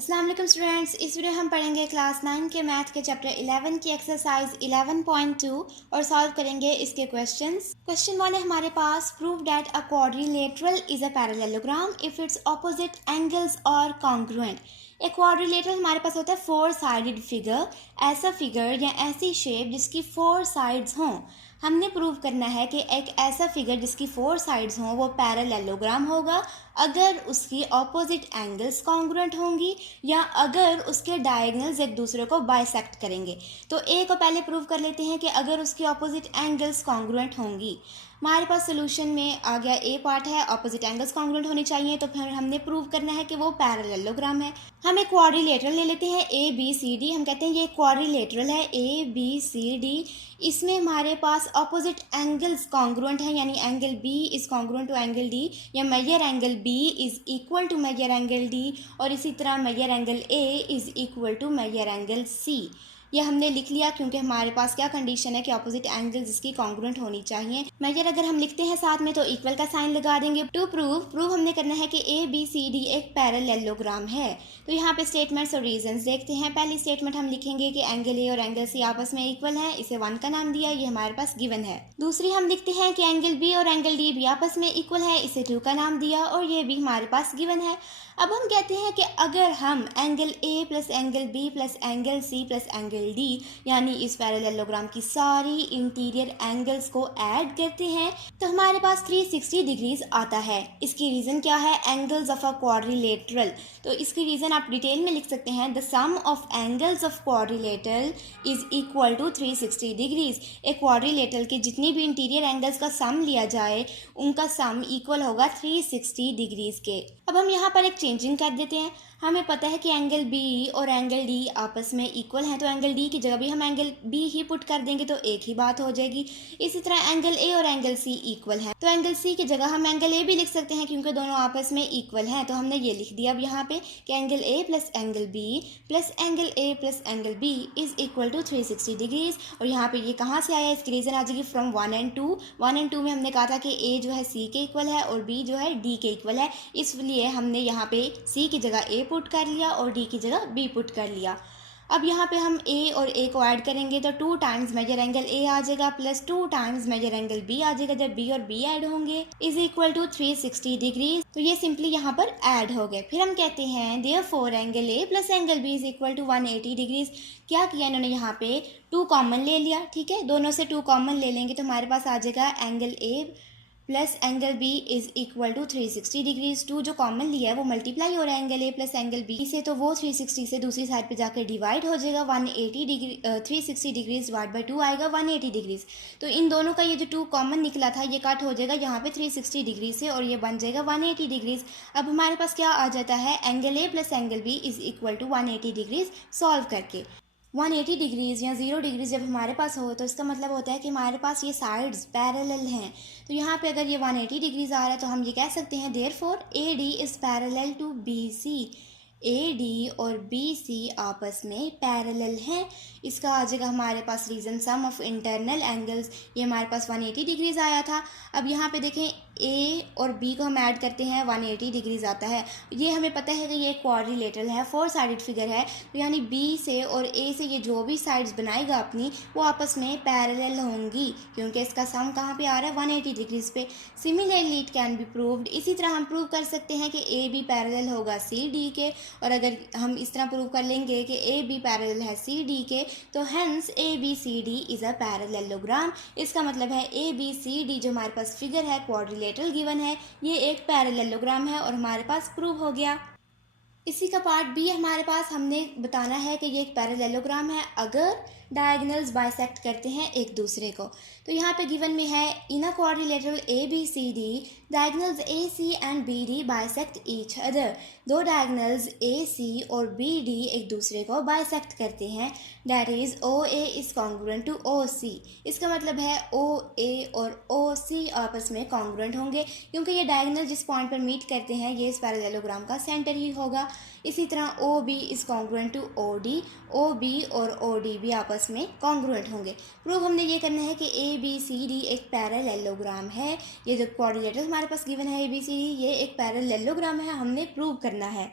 अस्सलाम वालेकुम स्टूडेंट्स। इस वीडियो हम पढ़ेंगे क्लास 9 के मैथ के चैप्टर 11 की एक्सरसाइज 11.2 और सॉल्व करेंगे इसके क्वेश्चंस। क्वेश्चन 1 है हमारे पास, prove that a quadrilateral is a parallelogram if its opposite angles are congruent. एक क्वाड्रिलेटरल हमारे पास होता है फोर साइडेड फिगर, ऐसा फिगर या ऐसी शेप जिसकी फोर साइड्स हों। हमने प्रूव करना है कि एक ऐसा फिगर जिसकी फोर साइड्स हों वो पैरेललोग्राम होगा अगर उसकी ऑपोजिट एंगल्स कॉन्ग्रुएंट होंगी या अगर उसके डायगोनल्स एक दूसरे को बाइसेक्ट करेंगे। तो ए को पहले प्रूव कर लेते हैं कि अगर उसकी ऑपोजिट एंगल्स कॉन्ग्रुएंट होंगी। हमारे पास सोल्यूशन में आ गया ए पार्ट है, ऑपोजिट एंगल्स कॉन्ग्रुएंट होनी चाहिए, तो फिर हमने प्रूव करना है कि वो पैरेललोग्राम है। हम एक क्वाड्रिलेटरल ले लेते हैं ए बी सी डी। हम कहते हैं ये क्वाड्रिलेटरल है ए बी सी डी। इसमें हमारे पास ऑपोजिट एंगल्स कॉन्ग्रुएंट है, यानी angle B is congruent to angle D या measure angle B is equal to measure angle D और इसी तरह measure angle A is equal to measure angle C. ये हमने लिख लिया क्योंकि हमारे पास क्या कंडीशन है कि ऑपोजिट एंगल्स इसकी कॉन्ग्रुएंट होनी चाहिए। मेजर अगर हम लिखते हैं साथ में तो इक्वल का साइन लगा देंगे। टू प्रूव हमने करना है कि ए बी सी डी एक पैरेललोग्राम है। तो यहाँ पे स्टेटमेंट्स और रीजंस देखते हैं। पहली स्टेटमेंट हम लिखेंगे कि एंगल ए और एंगल सी आपस में इक्वल है, इसे 1 का नाम दिया, ये हमारे पास गिवन है। दूसरी हम लिखते हैं कि एंगल बी और एंगल डी भी आपस में इक्वल है, इसे 2 का नाम दिया और ये भी हमारे पास गिवन है। अब हम कहते हैं कि अगर हम angle A plus angle B plus angle C plus angle D यानी इस पैरेललोग्राम की सारी इंटीरियर एंगल्स को ऐड करते हैं तो हमारे पास 360 डिग्रीज आता है। इसकी रीज़न क्या है? Angles of a quadrilateral. तो इसकी रीज़न आप डिटेल में लिख सकते हैं, the sum of angles of quadrilateral is equal to 360 degrees. एक क्वाड्रिलेटरल के जितनी भी इंटीरियर एंगल्स का सम लिया जाए उनका सम इक्वल होगा 360 डिग्रीज के। अब हम यहाँ पर एक चेंजिंग कर देते हैं। हमें पता है कि एंगल बी और एंगल डी आपस में इक्वल हैं, तो एंगल डी की जगह भी हम एंगल बी ही पुट कर देंगे तो एक ही बात हो जाएगी। इसी तरह एंगल ए और एंगल सी इक्वल हैं, तो एंगल सी की जगह हम एंगल ए भी लिख सकते हैं क्योंकि दोनों आपस में इक्वल हैं। तो हमने ये लिख दिया अब यहाँ पे कि angle A plus angle B plus angle A plus angle B is equal to 360 degrees. और यहाँ पे ये कहाँ से आया? इसकी रीज़न आ जाएगी फ्रॉम 1 एंड 2। 1 एंड 2 में हमने कहा था कि ए जो है सी के इक्वल है और बी जो है डी के इक्वल है, इसलिए हमने यहाँ पे सी की जगह ए पुट कर लिया और डी की जगह बी पुट कर लिया। अब यहाँ पे हम ए और ए को ऐड करेंगे तो 2 टाइम्स मेजर एंगल ए आ जाएगा plus 2 times measure angle B आ जाएगा। जब बी और बी ऐड होंगे इज इक्वल टू 360 डिग्रीज। तो ये सिंपली यहाँ पर ऐड हो गए। फिर हम कहते हैं therefore angle A plus angle B is equal to 180 degrees. क्या किया इन्होंने? यहाँ पे 2 कॉमन ले लिया, ठीक है, दोनों से 2 कॉमन ले लेंगे तो हमारे पास आ जाएगा angle A plus angle B is equal to 360 degrees. 2 जो कॉमन लिया है वो मल्टीप्लाई हो रहा है angle A plus angle B से, तो वो 360 से दूसरी साइड पे जाकर डिवाइड हो जाएगा। 180 डिग्री 360 डिग्रीज डिवाइड बाई 2 आएगा 180 डिग्रीज। तो इन दोनों का ये जो 2 कॉमन निकला था ये कट हो जाएगा यहाँ पे 360 डिग्री से और ये बन जाएगा 180 डिग्रीज। अब हमारे पास क्या आ जाता है? Angle A plus angle B is equal to 180 degrees solve करके। 180 डिग्रीज़ या 0 डिग्रीज़ जब हमारे पास हो तो इसका मतलब होता है कि हमारे पास ये साइड्स पैरेलल हैं। तो यहाँ पे अगर ये 180 डिग्रीज़ आ रहा है तो हम ये कह सकते हैं therefore A D is parallel to B C. A D और बी सी आपस में पैरेलल हैं। इसका आ जाएगा हमारे पास reason sum of internal angles, ये हमारे पास 180 डिग्रीज़ आया था। अब यहाँ पे देखें ए और बी को हम ऐड करते हैं 180 डिग्रीज़ आता है। ये हमें पता है कि ये क्वाड्रिलेटरल है, 4 साइडेड फिगर है, तो यानी बी से और ए से ये जो भी साइड्स बनाएगा अपनी वो आपस में पैरेलल होंगी क्योंकि इसका सम कहाँ पे आ रहा है? 180 डिग्रीज़ पे। Similarly it can be proved. इसी तरह हम प्रूव कर सकते हैं कि ए बी पैरेलल होगा सी डी के, और अगर हम इस तरह प्रूव कर लेंगे कि ए बी पैरेलल है सी डी के तो hence A B C D is a parallelogram. इसका मतलब है ए बी सी डी जो हमारे पास फिगर है क्वाड्रिलेटरल गिवन है ये एक पैरेललोग्राम है और हमारे पास प्रूव हो गया। इसी का पार्ट बी हमारे पास, हमने बताना है कि ये एक पैरेललोग्राम है अगर डायगोनल्स बाइसेक्ट करते हैं एक दूसरे को। तो यहाँ पे गिवन में है in a quadrilateral A B C D diagonals A C and B D bisect each other. 2 diagonals A C और बी डी एक दूसरे को बाइसेक्ट करते हैं, that is O A is congruent to O C. इसका मतलब है ओ ए और ओ सी आपस में कॉन्ग्रुएंट होंगे क्योंकि ये डायगोनल जिस पॉइंट पर मीट करते हैं ये इस पैरेललोग्राम का सेंटर ही होगा। इसी तरह O B is congruent to O D, O B और ओ डी भी आपस में कॉन्ग्रुएंट होंगे। प्रूव हमने ये करना है कि ए बी सी डी एक पैरेललोग्राम है। ये जो क्वाड्रिलेटरल हमारे पास गिवन है ए बी सी डी ये एक पैरेललोग्राम है, हमने प्रूव करना है।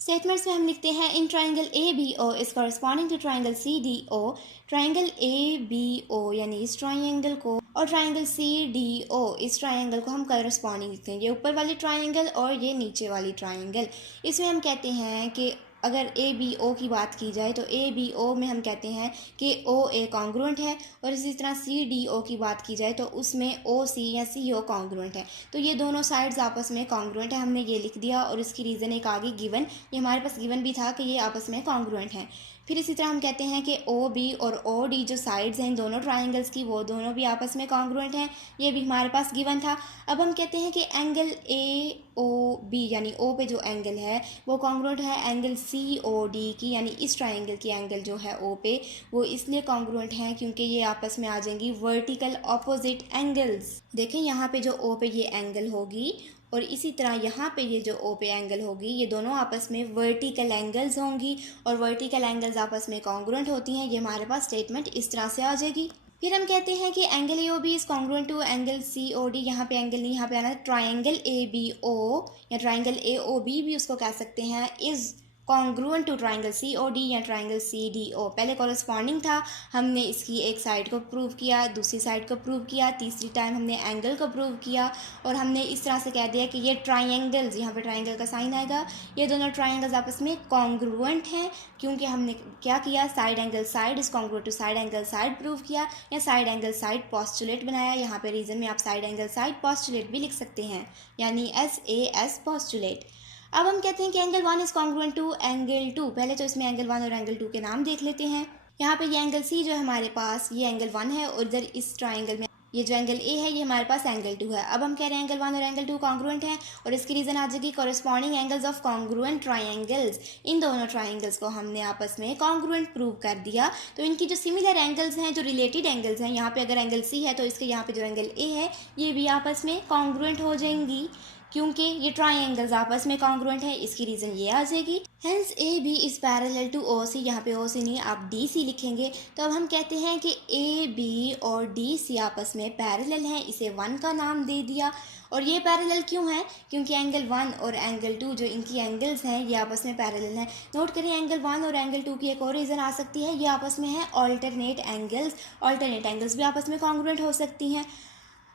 स्टेटमेंट्स में हम लिखते हैं in triangle A B O is corresponding to triangle C D O. Triangle A B O यानी इस ट्राइंगल को और ट्राइंगल सी डी ओ इस ट्राइंगल को हम कॉरस्पॉन्डिंग लिखते हैं, ये ऊपर वाली ट्राइंगल और ये नीचे वाली ट्राइंगल। इसमें हम कहते हैं कि अगर ए बी ओ की बात की जाए तो ए बी ओ में हम कहते हैं कि ओ ए कॉन्ग्रुएंट है, और इसी तरह सी डी ओ की बात की जाए तो उसमें ओ सी या सी ओ कॉन्ग्रुएंट है। तो ये दोनों साइड्स आपस में कॉन्ग्रुएंट है, हमने ये लिख दिया, और इसकी रीज़न एक आगे गिवन, ये हमारे पास गिवन भी था कि ये आपस में कॉन्ग्रुएंट हैं। फिर इसी तरह हम कहते हैं कि ओ बी और ओ डी जो साइड्स हैं इन दोनों ट्राइंगल्स की, वो दोनों भी आपस में कॉन्ग्रुएंट हैं, ये भी हमारे पास गिवन था। अब हम कहते हैं कि एंगल ए ओ बी यानी ओ पे जो एंगल है वो कॉन्ग्रुएंट है एंगल सी ओ डी की, यानी इस ट्राइंगल की एंगल जो है ओ पे वो इसलिए कॉन्ग्रुएंट हैं क्योंकि ये आपस में आ जाएंगी वर्टिकल ऑपोजिट एंगल्स। देखें यहाँ पे जो ओ पे ये एंगल होगी और इसी तरह यहाँ पे ये जो ओ पे एंगल होगी, ये दोनों आपस में वर्टिकल एंगल्स होंगी, और वर्टिकल एंगल्स आपस में कॉन्ग्रुएंट होती हैं। ये हमारे पास स्टेटमेंट इस तरह से आ जाएगी। फिर हम कहते हैं कि angle A O B is congruent to angle C O D. यहाँ पे एंगल नहीं, यहाँ पे आना है ट्राइंगल ए बी ओ या ट्राइंगल ए ओ बी भी उसको कह सकते हैं, is congruent to triangle C O D या ट्राइंगल सी डी ओ। पहले कॉरस्पॉन्डिंग था, हमने इसकी एक साइड को प्रूव किया, दूसरी साइड को प्रूव किया, तीसरी टाइम हमने एंगल को प्रूव किया, और हमने इस तरह से कह दिया कि ये ट्राइंगल्स, यहाँ पे ट्राइंगल का साइन आएगा, ये दोनों ट्राइंगल्स आपस में कॉन्ग्रुएंट हैं क्योंकि हमने क्या किया, side angle side is congruent to side angle side prove किया, या साइड एंगल साइड पोस्टुलेट बनाया। यहाँ पे रीजन में आप साइड एंगल साइड पोस्टुलेट भी लिख सकते हैं, यानी SAS पोस्टुलेट। अब हम कहते हैं कि angle 1 is congruent to angle 2। पहले तो इसमें एंगल 1 और एंगल 2 के नाम देख लेते हैं। यहाँ पे ये एंगल सी जो है हमारे पास, ये एंगल 1 है, और इधर इस ट्राइंगल में ये जो एंगल ए है ये हमारे पास एंगल 2 है। अब हम कह रहे हैं एंगल 1 और एंगल 2 कॉन्ग्रुएंट हैं, और इसकी रीज़न आ जाएगी corresponding angles of congruent triangles. इन दोनों ट्राइंगल्स को हमने आपस में कॉन्ग्रुएंट प्रूव कर दिया, तो इनकी जो सिमिलर एंगल्स हैं, जो रिलेटेड एंगल्स हैं, यहाँ पे अगर एंगल सी है तो इसके यहाँ पे जो एंगल ए है ये भी आपस में कॉन्ग्रुएंट हो जाएंगी क्योंकि ये ट्राइंगल्स आपस में कॉन्ग्रुएंट है। इसकी रीज़न ये आ जाएगी। Hence A B is parallel to O C. यहाँ पे ओ सी नहीं, आप डी सी लिखेंगे। तो अब हम कहते हैं कि ए बी और डी सी आपस में पैरेलल हैं, इसे 1 का नाम दे दिया। और ये पैरेलल क्यों है, क्योंकि एंगल 1 और एंगल 2 जो इनकी एंगल्स हैं ये आपस में पैरेलल हैं। नोट करें एंगल 1 और एंगल 2 की एक और रीज़न आ सकती है, ये आपस में है ऑल्टरनेट एंगल्स। ऑल्टरनेट एंगल्स भी आपस में कॉन्ग्रुएंट हो सकती हैं।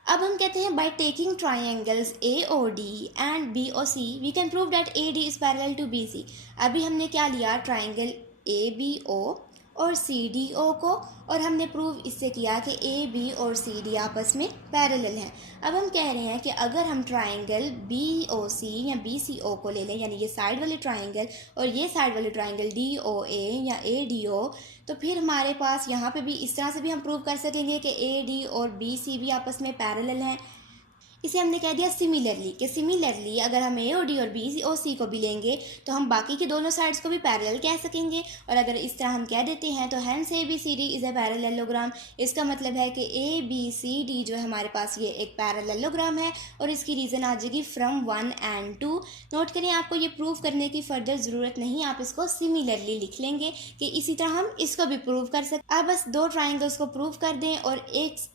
अब हम कहते हैं by taking triangles A O D and B O C we can prove that A D is parallel to B C. अभी हमने क्या लिया, ट्राइंगल ए बी ओ और सी डी ओ को, और हमने प्रूव इससे किया कि ए बी और सी डी आपस में पैरेलल हैं। अब हम कह रहे हैं कि अगर हम ट्राइंगल बी ओ सी या बी सी ओ को ले लें, यानी ये साइड वाले ट्राइंगल और ये साइड वाले ट्राइंगल डी ओ ए या ए डी ओ, तो फिर हमारे पास यहाँ पे भी इस तरह से भी हम प्रूव कर सकेंगे कि ए डी और बी सी भी आपस में पैरेलल हैं। इसे हमने कह दिया सिमिलरली, कि सिमिलरली अगर हम ए ओ डी और बी ओ सी को भी लेंगे तो हम बाकी के दोनों साइड्स को भी पैरेलल कह सकेंगे। और अगर इस तरह हम कह देते हैं तो hence A B C D is a parallelogram. इसका मतलब है कि ए बी सी डी जो है हमारे पास ये एक पैरेललोग्राम है, और इसकी रीज़न आ जाएगी फ्रॉम 1 and 2। नोट करें, आपको ये प्रूव करने की फर्दर ज़रूरत नहीं, आप इसको सिमिलरली लिख लेंगे कि इसी तरह हम इसको भी प्रूव कर सकते। आप बस 2 ट्राइंगल्स को प्रूव कर दें और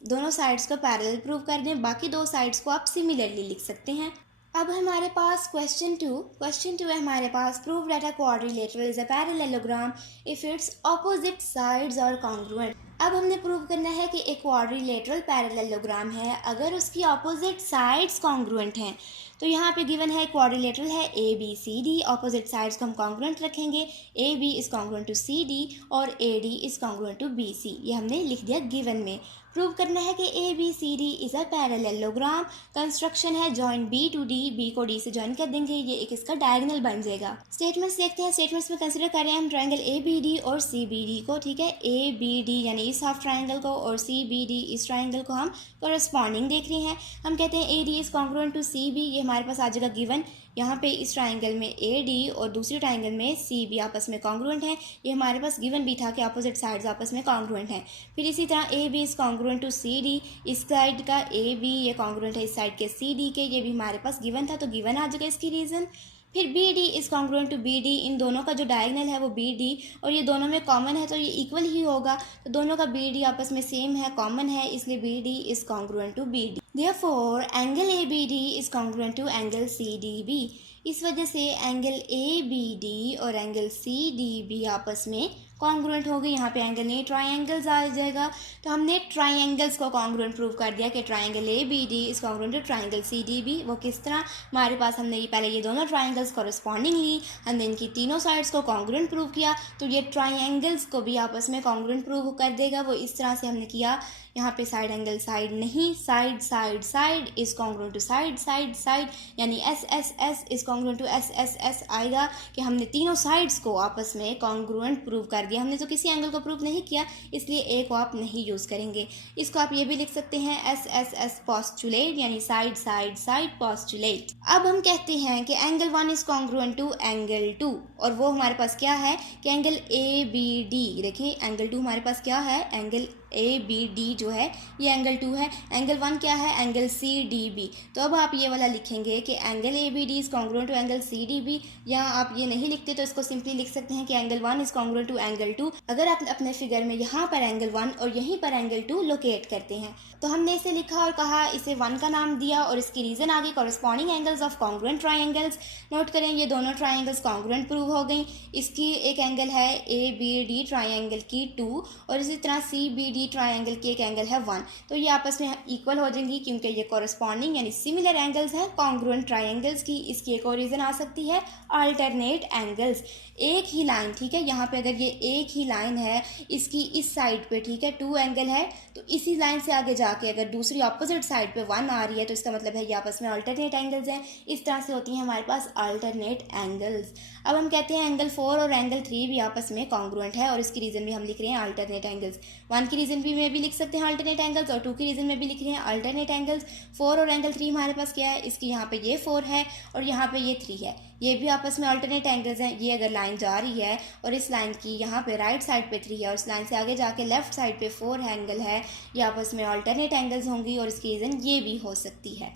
दोनों साइड्स को पैरेलल प्रूव कर दें, बाकी 2 साइड्स को आप सिमिलरली लिख सकते हैं। अब हमारे पास क्वेश्चन टू है हमारे पास, prove that a quadrilateral is a parallelogram if its opposite sides are congruent. अब हमने प्रूव करना है कि एक क्वाड्रिलेटरल पैरेललोग्राम है अगर उसकी ऑपोजिट साइड्स कॉन्ग्रुएंट हैं। तो यहाँ पे गिवन है क्वाड्रिलेटरल है A B C D, opposite sides को हम कॉन्ग्रुएंट रखेंगे, A B is congruent to C D और A D is congruent to B C. ये हमने लिख दिया गिवन में। प्रूव करना है कि A B C D is a parallelogram. Construction है join B to D, B को डी से जॉइन कर देंगे, ये एक इसका डायगोनल बन जाएगा। स्टेटमेंट्स देखते हैं। स्टेटमेंट्स में कंसिडर कर रहे हैं हम ट्राइंगल ए बी डी और सी बी डी को, ठीक है। ए बी डी यानी इस हाफ ट्राइंगल को और सी बी डी इस ट्राइंगल को हम कॉरस्पॉन्डिंग देख रहे हैं। हम कहते हैं A D is congruent to C B, ये हमारे पास आ जाएगा गिवन। यहाँ पे इस ट्राइंगल में ए डी और दूसरी ट्राइंगल में सी बी आपस में कॉन्ग्रुएंट हैं, ये हमारे पास गिवन भी था कि अपोजिट साइड्स आपस में कॉन्ग्रुएंट हैं। फिर इसी तरह A B is congruent to C D, इस साइड का ए बी ये कॉन्ग्रुएंट है इस साइड के सी डी के, ये भी हमारे पास गिवन था, तो गिवन आ जाएगा इसकी रीज़न। फिर B D is congruent to B D, इन दोनों का जो डायगनल है वो बी डी और ये दोनों में कॉमन है तो ये इक्वल ही होगा, तो दोनों का बी डी आपस में सेम है, कॉमन है, इसलिए B D is congruent to B D. Therefore angle A B D is congruent to angle C D B. इस वजह से एंगल ए बी डी और एंगल सी डी बी आपस में कॉन्ग्रुएंट हो गई। यहाँ पे एंगल नहीं ट्राइंगल्स आ जाएगा, तो हमने ट्राइंगल्स को कॉन्ग्रुएंट प्रूव कर दिया कि triangle A B D is congruent to triangle C D B. वो किस तरह, हमारे पास हमने ये पहले ये दोनों ट्राइंगल्स कॉरस्पॉन्डिंग ली, हमने इनकी तीनों साइड्स को कॉन्ग्रुएंट प्रूव किया, तो ये ट्राइंगल्स को भी आपस में कॉन्ग्रुएंट प्रूव कर देगा। वो इस तरह से हमने किया। यहाँ पे साइड एंगल साइड नहीं, side side side is congruent to side side side, यानी S S S is congruent to S S S आएगा कि हमने तीनों साइड्स को आपस में कॉन्ग्रुएंट प्रूव कर दिया। हमने तो किसी एंगल को प्रूव नहीं किया, इसलिए ए को आप नहीं यूज़ करेंगे। इसको आप ये भी लिख सकते हैं एस एस एस पोस्टुलेट, यानी साइड साइड साइड पोस्टुलेट। अब हम कहते हैं कि angle 1 is congruent to angle 2, और वो हमारे पास क्या है कि एंगल ए बी डी। देखिए एंगल 2 हमारे पास क्या है, एंगल ए बी डी जो है ये एंगल 2 है। एंगल 1 क्या है, एंगल सी डी बी। तो अब आप ये वाला लिखेंगे कि angle A B D is congruent to angle C D B, या आप ये नहीं लिखते तो इसको सिंपली लिख सकते हैं कि angle 1 is congruent to angle 2। अगर आप अपने फिगर में यहाँ पर एंगल 1 और यहीं पर एंगल 2 लोकेट करते हैं, तो हमने इसे लिखा और कहा, इसे 1 का नाम दिया और इसकी रीज़न आगे corresponding angles of congruent triangles. Note करें ये दोनों ट्राइंगल्स कॉन्ग्रुएंट प्रूव हो गई। इसकी एक एंगल है ए बी डी ट्राइंगल की 2 और इसी तरह सी बी डी ट्राइंगल की एंगल है 1, तो ये आपस में इक्वल हो जाएंगी क्योंकि ये कॉरस्पॉन्डिंग यानी सिमिलर एंगल्स हैं कॉन्ग्रुएंट ट्राइंगल्स की। इसकी एक और रीज़न आ सकती है अल्टरनेट एंगल्स, एक ही लाइन, ठीक है, यहाँ पे अगर ये एक ही लाइन है इसकी इस साइड पे, ठीक है, 2 एंगल है, तो इसी लाइन से आगे जाके अगर दूसरी ऑपोजिट साइड पे 1 आ रही है तो इसका मतलब है ये आपस में अल्टरनेट एंगल्स हैं। इस तरह से होती हैं हमारे पास अल्टरनेट एंगल्स। अब हम कहते हैं एंगल 4 और एंगल 3 भी आपस में कॉन्ग्रुएंट है और इसकी रीज़न भी हम लिख रहे हैं अल्टरनेट एंगल्स। 1 की रीज़न भी में भी लिख सकते हैं अल्टरनेट एंगल्स और 2 की रीज़न में भी लिख रहे हैं अल्टरनेट एंगल्स। 4 और एंगल 3 हमारे पास क्या है, इसकी यहाँ पे ये 4 है और यहाँ पे ये 3 है, ये भी आपस में अल्टरनेट एंगल्स हैं। ये अगर लाइन जा रही है और इस लाइन की यहाँ पे राइट साइड पे 3 है और इस लाइन से आगे जाके लेफ्ट साइड पे 4 एंगल है, ये आपस में अल्टरनेट एंगल्स होंगी और इसकी रीज़न ये भी हो सकती है।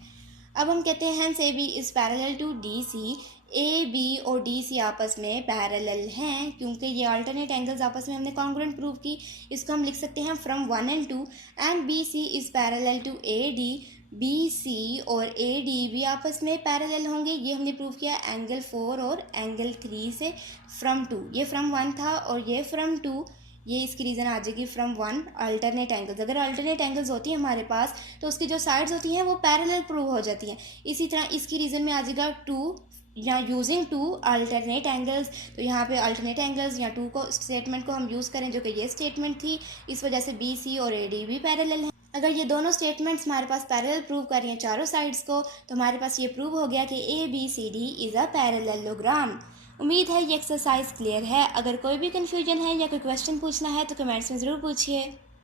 अब हम कहते हैं hence A B is parallel to D C. A B और डी सी आपस में पैरेलल हैं क्योंकि ये अल्टरनेट एंगल्स आपस में हमने कॉन्ग्रुएंट प्रूव की। इसको हम लिख सकते हैं from 1 and 2 and B C is parallel to A D. B C और ए डी भी आपस में पैरेलल होंगे, ये हमने प्रूव किया एंगल 4 और एंगल 3 से। फ्रॉम 2, ये फ्रॉम 1 था और ये फ्रॉम 2, ये इसकी रीज़न आ जाएगी फ्रॉम 1 अल्टरनेट एंगल्स। अगर अल्टरनेट एंगल्स होती हैं हमारे पास तो उसकी जो साइड्स होती हैं वो पैरेलल प्रूव हो जाती हैं। इसी तरह इसकी रीज़न में आ जाएगा 2 या यूजिंग 2 अल्टरनेट एंगल्स। तो यहाँ पे अल्टरनेट एंगल्स या 2 को स्टेटमेंट को हम यूज़ करें जो कि ये स्टेटमेंट थी, इस वजह से बी सी और ए डी भी पैरेलल हैं। अगर ये दोनों स्टेटमेंट्स हमारे पास पैरेलल प्रूव कर रही हैं चारों साइड्स को, तो हमारे पास ये प्रूव हो गया कि A B C D is a parallelogram. उम्मीद है ये एक्सरसाइज क्लियर है। अगर कोई भी कन्फ्यूजन है या कोई क्वेश्चन पूछना है तो कमेंट्स में ज़रूर पूछिए।